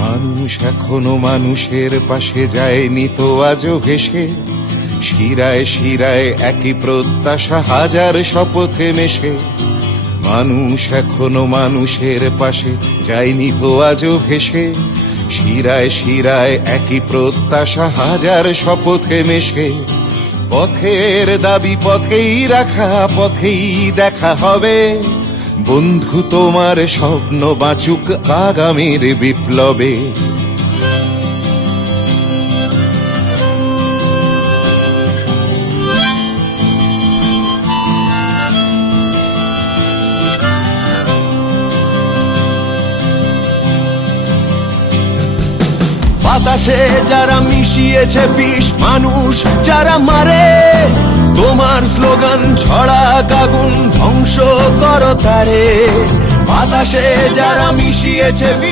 মানুষ এখনো মানুষের পাশে যায়নি তো আজও ভেসে, শিরায় শিরায় একই প্রত্যাশা হাজার শপথে মেশে। মানুষ এখনো মানুষের পাশে যায়নি তো আজও ভেসে, শিরায় শিরায় একই প্রত্যাশা হাজার শপথে মেশে। পথের দাবি পথেই রাখা, পথেই দেখা হবে। বন্ধু তোমার স্বপ্ন বাঁচুক আগামীর বিপ্লবে। বাতাসে যারা মিশিয়েছে বিষ, মানুষ যারা মারে, তোমার স্লোগান ছড়া আগুন ধ্বংস করো তারে। বাতাসে যারা মিশিয়েছে বিষ।